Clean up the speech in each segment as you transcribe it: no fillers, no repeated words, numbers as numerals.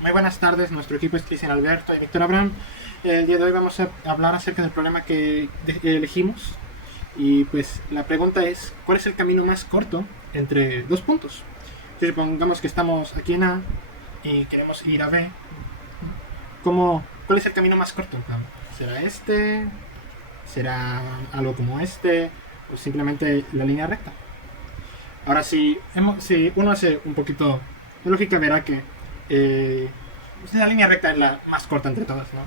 Muy buenas tardes, nuestro equipo es Cristian Alberto y Víctor Abraham. El día de hoy vamos a hablar acerca del problema que elegimos. Y pues la pregunta es, ¿cuál es el camino más corto entre dos puntos? Si supongamos que estamos aquí en A y queremos ir a B, ¿cuál es el camino más corto? ¿Será este? ¿Será algo como este? ¿O simplemente la línea recta? Ahora, si uno hace un poquito de lógica, verá que la línea recta es la más corta entre todas, ¿no?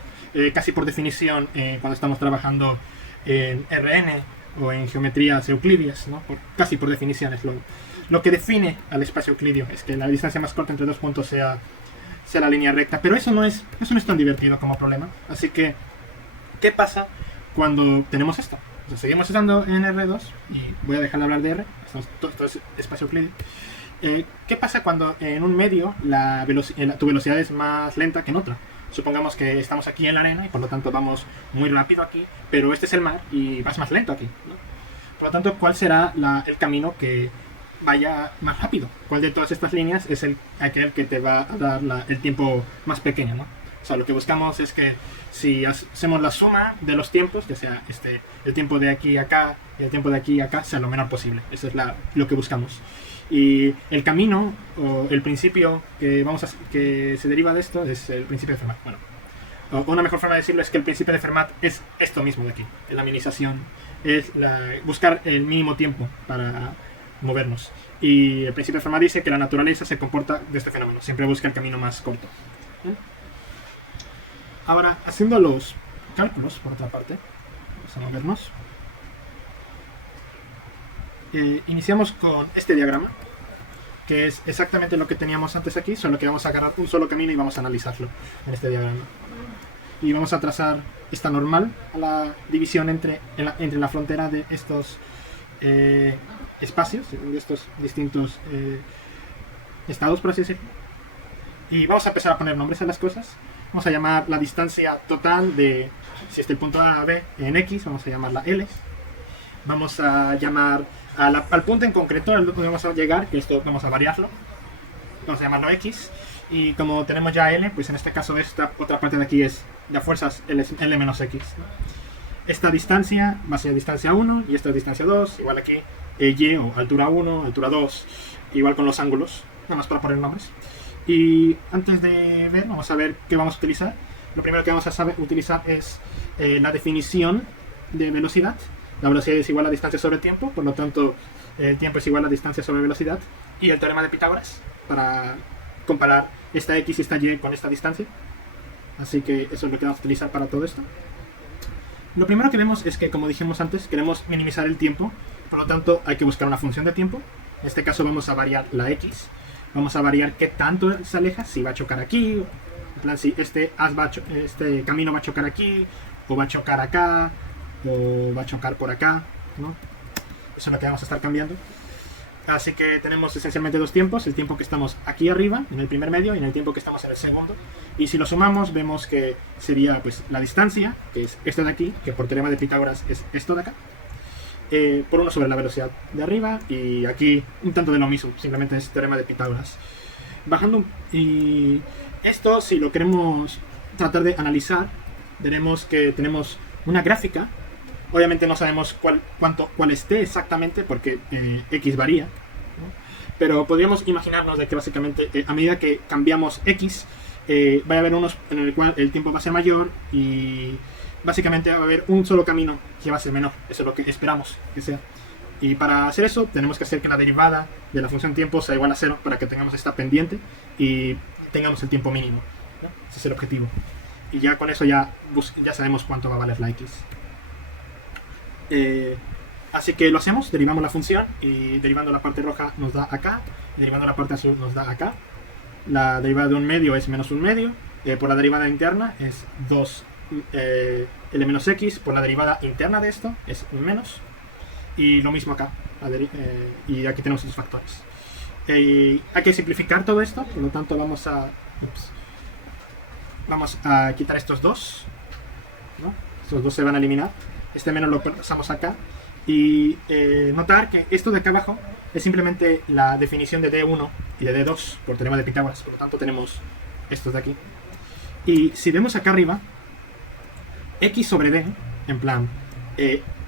Casi por definición, cuando estamos trabajando en RN o en geometrías euclidias, ¿no? Casi por definición es lo que define al espacio euclidio, es que la distancia más corta entre dos puntos sea la línea recta. Pero eso no es tan divertido como problema. Así que, ¿qué pasa cuando tenemos esto? O sea, seguimos estando en R2 y voy a dejar de hablar de R, esto es espacio euclidio. ¿Qué pasa cuando en un medio tu velocidad es más lenta que en otra? Supongamos que estamos aquí en la arena y por lo tanto vamos muy rápido aquí, pero este es el mar y vas más lento aquí, ¿no? Por lo tanto, ¿cuál será el camino que vaya más rápido? ¿Cuál de todas estas líneas es aquel que te va a dar el tiempo más pequeño, ¿no? O sea, lo que buscamos es que si hacemos la suma de los tiempos, que sea el tiempo de aquí a acá y el tiempo de aquí a acá, sea lo menor posible. Eso es lo que buscamos. Y el camino o el principio que se deriva de esto es el principio de Fermat. Bueno, una mejor forma de decirlo es que el principio de Fermat es esto mismo de aquí, la minimización, es buscar el mínimo tiempo para movernos. Y el principio de Fermat dice que la naturaleza se comporta de este fenómeno, siempre busca el camino más corto. Ahora, haciendo los cálculos, por otra parte, vamos a movernos. Iniciamos con este diagrama, que es exactamente lo que teníamos antes aquí, solo que vamos a agarrar un solo camino y vamos a analizarlo en este diagrama. Y vamos a trazar esta normal a la división entre la frontera de estos espacios, de estos distintos estados, por así decirlo. Y vamos a empezar a poner nombres a las cosas. Vamos a llamar la distancia total de, si es el punto A a B en X, vamos a llamarla L. Vamos a llamar al punto en concreto al que vamos a llegar, que esto vamos a variarlo. Vamos a llamarlo X. Y como tenemos ya L, pues en este caso esta otra parte de aquí es de fuerzas L menos X. Esta distancia va a ser distancia 1 y esta es distancia 2. Igual aquí Y o altura 1, altura 2. Igual con los ángulos, nada más para poner nombres. Y antes de ver, vamos a ver qué vamos a utilizar. Lo primero que vamos a utilizar es la definición de velocidad. La velocidad es igual a distancia sobre tiempo, por lo tanto el tiempo es igual a distancia sobre velocidad. Y el teorema de Pitágoras para comparar esta X y esta Y con esta distancia. Así que eso es lo que vamos a utilizar para todo esto. Lo primero que vemos es que, como dijimos antes, queremos minimizar el tiempo, por lo tanto hay que buscar una función de tiempo. En este caso vamos a variar la X. Vamos a variar qué tanto se aleja, si va a chocar aquí, en plan si este camino va a chocar aquí, o va a chocar acá, o va a chocar por acá, ¿no? Eso es lo que vamos a estar cambiando. Así que tenemos esencialmente dos tiempos, el tiempo que estamos aquí arriba, en el primer medio, y en el tiempo que estamos en el segundo. Y si lo sumamos, vemos que sería pues la distancia, que es esta de aquí, que por teorema de Pitágoras es esto de acá, por 1 sobre la velocidad de arriba, y aquí un tanto de lo mismo, simplemente es teorema de Pitágoras. Bajando, y esto, si lo queremos tratar de analizar, veremos que tenemos una gráfica. Obviamente no sabemos cuál esté exactamente, porque X varía, ¿no? Pero podríamos imaginarnos de que básicamente a medida que cambiamos X, va a haber unos en el cual el tiempo va a ser mayor y básicamente va a haber un solo camino que va a ser menor. Eso es lo que esperamos que sea. Y para hacer eso tenemos que hacer que la derivada de la función tiempo sea igual a 0 para que tengamos esta pendiente y tengamos el tiempo mínimo, ¿no? Ese es el objetivo. Y ya con eso ya sabemos cuánto va a valer la X. Así que lo hacemos, derivamos la función y derivando la parte roja nos da acá, y derivando la parte azul nos da acá. La derivada de un medio es menos un medio, por la derivada interna es 2 L menos X, por la derivada interna de esto es menos, y lo mismo acá, y aquí tenemos los factores. Hay que simplificar todo esto, por lo tanto vamos a quitar estos dos, ¿no? Estos dos se van a eliminar. Este menos lo pasamos acá. Y notar que esto de acá abajo es simplemente la definición de D1 y de D2 por teorema de Pitágoras. Por lo tanto tenemos estos de aquí. Y si vemos acá arriba, x sobre d, en plan,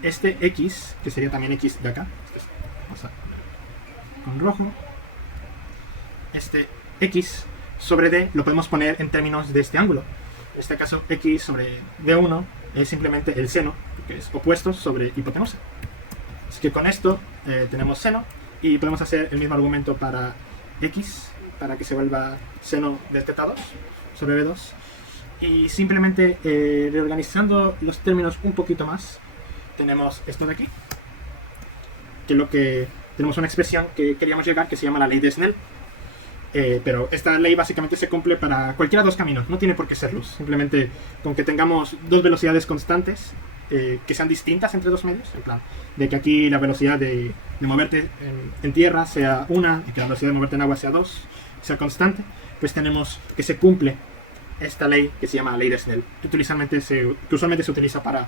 este x, que sería también x de acá, vamos a con rojo, este x sobre d lo podemos poner en términos de este ángulo. En este caso, x sobre d1 es simplemente el seno, que es opuesto sobre hipotenusa. Así que con esto tenemos seno, y podemos hacer el mismo argumento para x, para que se vuelva seno de θ2 sobre b2. Y simplemente reorganizando los términos un poquito más, tenemos esto de aquí, que es lo que tenemos una expresión que queríamos llegar, que se llama la ley de Snell. Pero esta ley básicamente se cumple para cualquiera de dos caminos, no tiene por qué ser luz. Simplemente con que tengamos dos velocidades constantes que sean distintas entre dos medios, en plan, de que aquí la velocidad de moverte en tierra sea 1 y que la velocidad de moverte en agua sea 2, sea constante, pues tenemos que se cumple esta ley que se llama la ley de Snell, que usualmente se utiliza para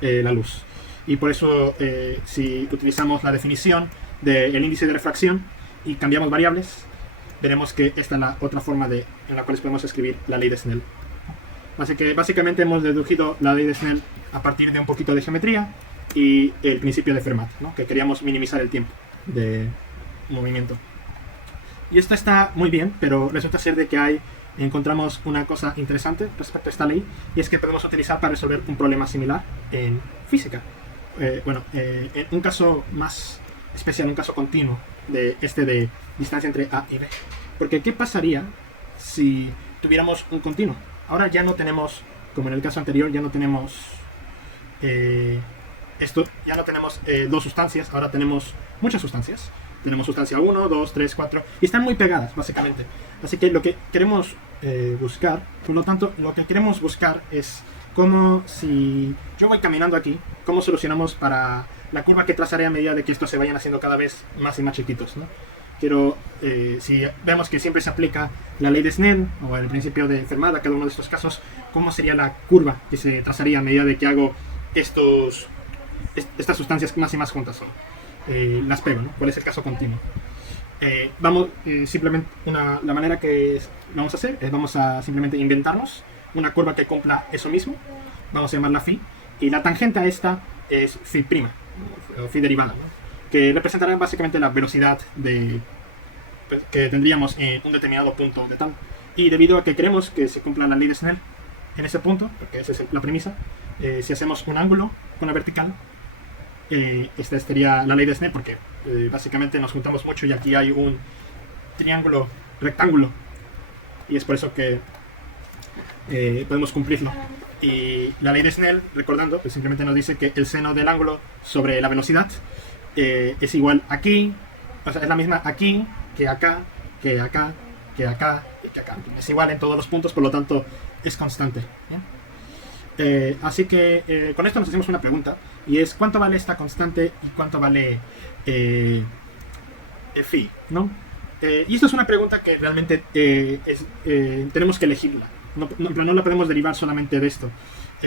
la luz. Y por eso, si utilizamos la definición del índice de refracción y cambiamos variables, veremos que esta es la otra forma en la cual podemos escribir la ley de Snell. Así que básicamente hemos deducido la ley de Snell a partir de un poquito de geometría y el principio de Fermat, ¿no? Que queríamos minimizar el tiempo de movimiento. Y esto está muy bien, pero resulta ser de que encontramos una cosa interesante respecto a esta ley, y es que podemos utilizar para resolver un problema similar en física. En un caso más especial, un caso continuo de distancia entre A y B. Porque ¿qué pasaría si tuviéramos un continuo? Ahora ya no tenemos, como en el caso anterior, ya no tenemos ya no tenemos dos sustancias, ahora tenemos muchas sustancias. Tenemos sustancia 1, 2, 3, 4, y están muy pegadas, básicamente. Así que lo que queremos buscar, por lo tanto, lo que queremos buscar es cómo, si yo voy caminando aquí, cómo solucionamos para la curva que trazaré a medida de que estos se vayan haciendo cada vez más y más chiquitos, ¿no? Si vemos que siempre se aplica la ley de Snell o el principio de Fermat a cada uno de estos casos, ¿cómo sería la curva que se trazaría a medida de que hago estas sustancias más y más juntas? Las pego, ¿no? ¿Cuál es el caso continuo? Simplemente la manera que vamos a hacer es vamos a simplemente inventarnos una curva que cumpla eso mismo. Vamos a llamarla phi, y la tangente a esta es phi prima, o phi derivada, ¿no? Que representará básicamente la velocidad que tendríamos en un determinado punto de tal. Y debido a que queremos que se cumpla la ley de Snell en ese punto, porque esa es la premisa, si hacemos un ángulo con la vertical, esta sería la ley de Snell, porque básicamente nos juntamos mucho y aquí hay un triángulo rectángulo, y es por eso que podemos cumplirlo. Y la ley de Snell, recordando, pues simplemente nos dice que el seno del ángulo sobre la velocidad es igual aquí, o sea, es la misma aquí, que acá, que acá, que acá y que acá. Es igual en todos los puntos, por lo tanto es constante, ¿bien? Así que con esto nos hacemos una pregunta, y es ¿cuánto vale esta constante y cuánto vale phi, ¿no? Y esto es una pregunta que realmente tenemos que elegirla. No la podemos derivar solamente de esto.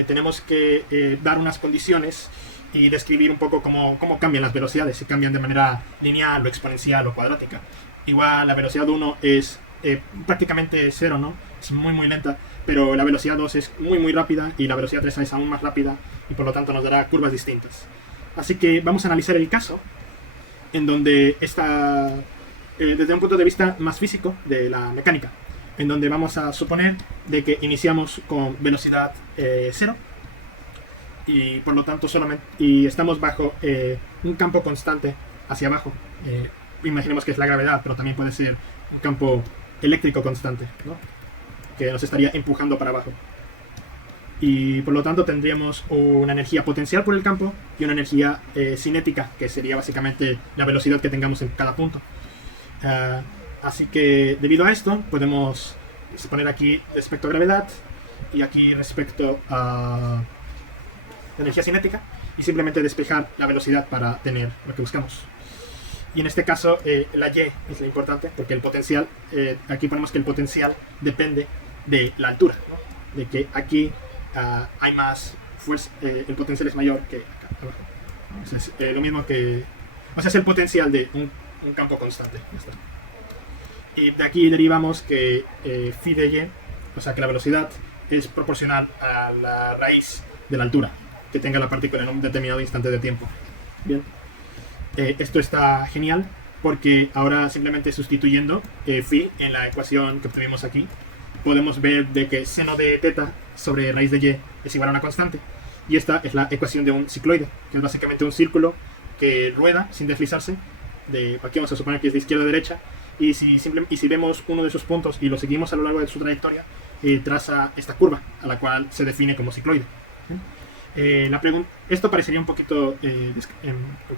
Tenemos que dar unas condiciones y describir un poco cómo cambian las velocidades, si cambian de manera lineal o exponencial o cuadrática. Igual la velocidad 1 es prácticamente cero, ¿no? Es muy muy lenta, pero la velocidad 2 es muy muy rápida y la velocidad 3 es aún más rápida, y por lo tanto nos dará curvas distintas. Así que vamos a analizar el caso en donde está desde un punto de vista más físico de la mecánica, en donde vamos a suponer de que iniciamos con velocidad 0 y por lo tanto estamos bajo un campo constante hacia abajo. Imaginemos que es la gravedad, pero también puede ser un campo eléctrico constante, ¿no? Que nos estaría empujando para abajo. Y por lo tanto tendríamos una energía potencial por el campo y una energía cinética, que sería básicamente la velocidad que tengamos en cada punto. Así que debido a esto podemos poner aquí respecto a gravedad y aquí respecto a energía cinética, y simplemente despejar la velocidad para tener lo que buscamos. Y en este caso la y es lo importante, porque el potencial, aquí ponemos que el potencial depende de la altura, ¿no? De que aquí hay más fuerza, el potencial es mayor que acá abajo. Es lo mismo que, o sea, es el potencial de un campo constante. Ya está. Y de aquí derivamos que phi de y, o sea que la velocidad es proporcional a la raíz de la altura que tenga la partícula en un determinado instante de tiempo. Bien, esto está genial porque ahora simplemente sustituyendo phi en la ecuación que obtuvimos aquí, podemos ver de que seno de teta sobre raíz de y es igual a una constante. Y esta es la ecuación de un cicloide, que es básicamente un círculo que rueda sin deslizarse. Aquí vamos a suponer que es de izquierda a derecha. Y si vemos uno de esos puntos y lo seguimos a lo largo de su trayectoria, traza esta curva, a la cual se define como cicloide. Esto parecería un poquito, en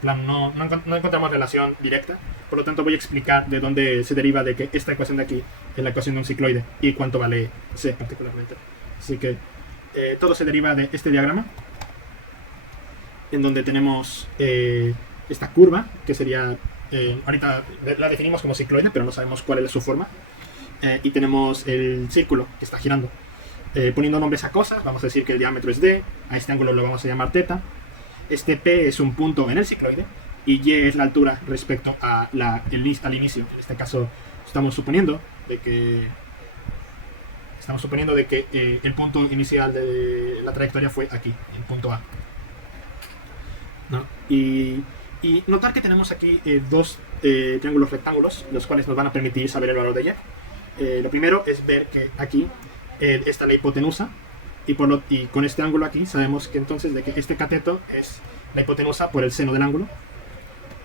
plan, no encontramos relación directa, por lo tanto voy a explicar de dónde se deriva de que esta ecuación de aquí es la ecuación de un cicloide y cuánto vale C particularmente. Así que todo se deriva de este diagrama, en donde tenemos esta curva, que sería, ahorita la definimos como cicloide, pero no sabemos cuál es su forma, y tenemos el círculo que está girando. Poniendo nombres a cosas, vamos a decir que el diámetro es D, a este ángulo lo vamos a llamar θ, este P es un punto en el cicloide, y Y es la altura respecto al inicio. En este caso estamos suponiendo de que el punto inicial de la trayectoria fue aquí, el punto A. ¿No? Y notar que tenemos aquí dos triángulos rectángulos, los cuales nos van a permitir saber el valor de Y. Lo primero es ver que aquí está la hipotenusa, y con este ángulo aquí sabemos que entonces de que este cateto es la hipotenusa por el seno del ángulo,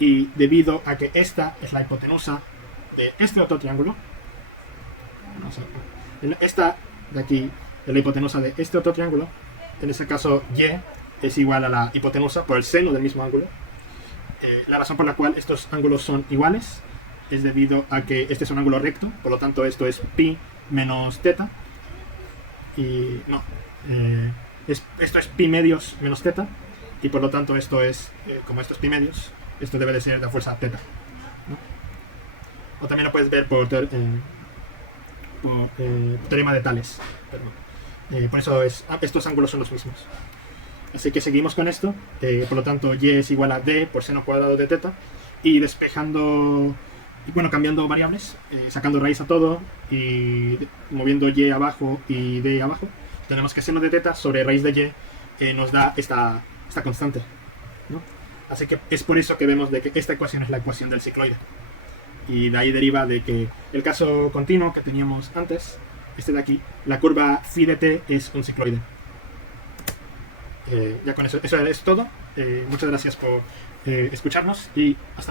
y debido a que esta es la hipotenusa de este otro triángulo, esta de aquí es la hipotenusa de este otro triángulo, en este caso Y es igual a la hipotenusa por el seno del mismo ángulo. La razón por la cual estos ángulos son iguales es debido a que este es un ángulo recto, por lo tanto esto es pi menos θ, y no, esto es pi medios menos θ, y por lo tanto esto es, como esto es pi medios, esto debe de ser la fuerza θ, ¿no? O también lo puedes ver por teorema de Tales, por eso estos ángulos son los mismos. Así que seguimos con esto, por lo tanto Y es igual a D por seno cuadrado de θ, y despejando, cambiando variables, sacando raíz a todo y moviendo Y abajo y D abajo, tenemos que seno de θ sobre raíz de Y nos da esta constante, ¿no? Así que es por eso que vemos de que esta ecuación es la ecuación del cicloide, y de ahí deriva de que el caso continuo que teníamos antes, este de aquí, la curva phi de t es un cicloide. Ya con eso es todo. Muchas gracias por escucharnos y hasta luego.